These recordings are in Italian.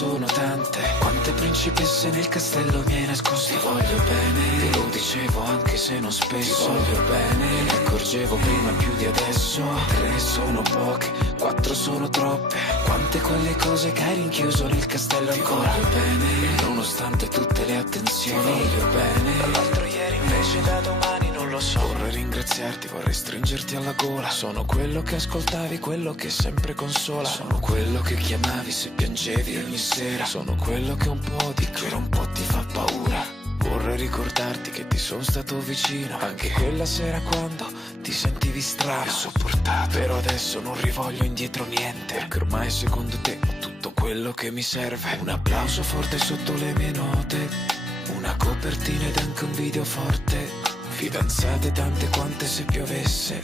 sono tante, quante principesse nel castello mi hai nascosto. Ti voglio bene, te lo dicevo anche se non spesso. Ti voglio bene, me ne accorgevo prima più di adesso. 3 sono poche, 4 sono troppe, quante quelle cose che hai rinchiuso nel castello ancora. Ti voglio bene, nonostante tutte le attenzioni. Ti voglio bene, dall'altro ieri invece da domani non lo so. Vorrei ringraziarti, vorrei stringerti alla gola. Sono quello che ascoltavi, quello che sempre consola. Sono quello che chiamavi se piangevi ogni sera. Sono quello che un po' di che un po' ti fa paura. Vorrei ricordarti che ti sono stato vicino anche quella sera quando ti sentivi strano e sopportato. Però adesso non rivoglio indietro niente, perché ormai secondo te ho tutto quello che mi serve. Un applauso forte sotto le mie note, una copertina ed anche un video forte. Fidanzate tante quante se piovesse,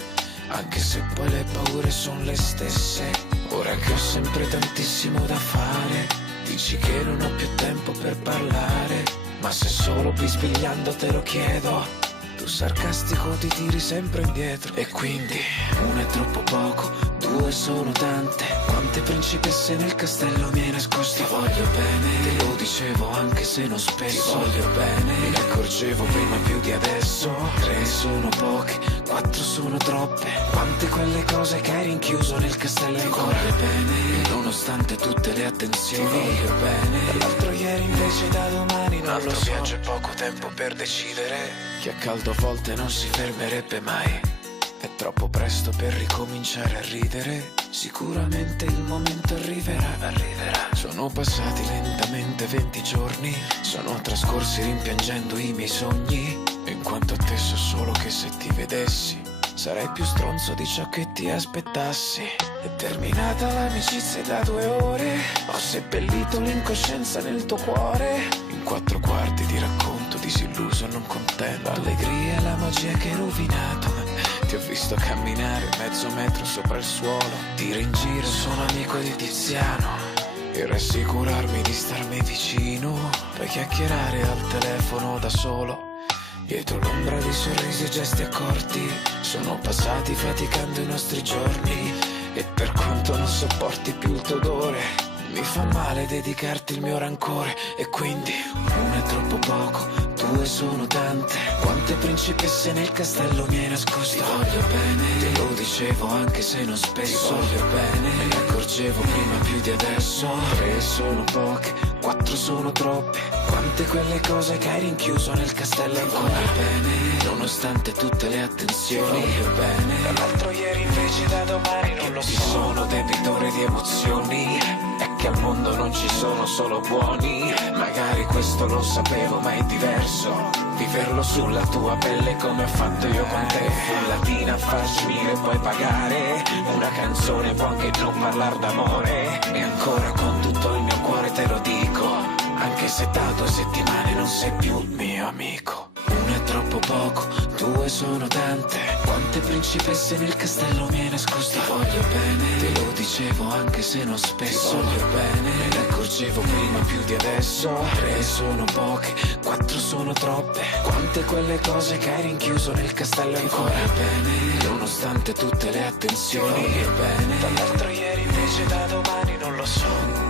anche se poi le paure sono le stesse. Ora che ho sempre tantissimo da fare, dici che non ho più tempo per parlare, ma se solo bisbigliando te lo chiedo. Tu sarcastico ti tiri sempre indietro. E quindi 1 è troppo poco, 2 sono tante, quante principesse nel castello mi hai nascosto. Ti voglio bene, te lo dicevo anche se non spesso. Ti voglio bene, me ne accorgevo prima più di adesso. 3 sono poche, 4 sono troppe, quante quelle cose che hai rinchiuso nel castello ancora. Ti voglio bene, nonostante tutte le attenzioni. Ti voglio bene, dall'altro ieri invece da domani non lo so. Viaggio e poco tempo per decidere che a caldo a volte non si fermerebbe mai. È troppo presto per ricominciare a ridere. Sicuramente il momento arriverà. Sono passati lentamente 20 giorni, sono trascorsi rimpiangendo i miei sogni. E in quanto a te so solo che se ti vedessi sarei più stronzo di ciò che ti aspettassi. È terminata l'amicizia da 2 ore, ho seppellito l'incoscienza nel tuo cuore. In 4 quarti di racconto disilluso, non contento. L'allegria e la magia che hai rovinato. Ti ho visto camminare mezzo metro sopra il suolo, tiro in giro, sono amico di Tiziano. E rassicurarmi di starmi vicino, poi chiacchierare al telefono da solo. Dietro l'ombra di sorrisi e gesti accorti, sono passati faticando i nostri giorni. E per quanto non sopporti più il tuo odore, mi fa male dedicarti il mio rancore. E quindi 1 è troppo poco, 2 sono tante, quante principesse nel castello mi hai nascosto. Ti voglio bene, te lo dicevo anche se non spesso. Ti voglio bene, me ne accorgevo prima più di adesso. 3 sono poche, 4 sono troppe, quante quelle cose che hai rinchiuso nel castello ancora. Ti voglio bene, nonostante tutte le attenzioni. Ti voglio bene, dall'altro ieri invece da domani non lo so. Sono debitore di emozioni, è che al mondo non ci sono solo buoni. Magari questo lo sapevo ma è diverso, viverlo sulla tua pelle come ho fatto io con te. Latina fa finire puoi pagare, una canzone può anche non parlar d'amore. E ancora con tutto il mio cuore te lo dico, anche se da 2 settimane non sei più mio amico. 1 è troppo poco, 2 sono tante, quante principesse nel castello mi hai nascosto. Ti voglio bene, te lo dicevo anche se non spesso. Ti voglio bene, me ne accorgevo prima più di adesso. 3 sono poche, 4 sono troppe, quante quelle cose che hai rinchiuso nel castello ancora. Ti voglio bene, nonostante tutte le attenzioni. Ti voglio bene, dall'altro ieri invece da domani non lo so.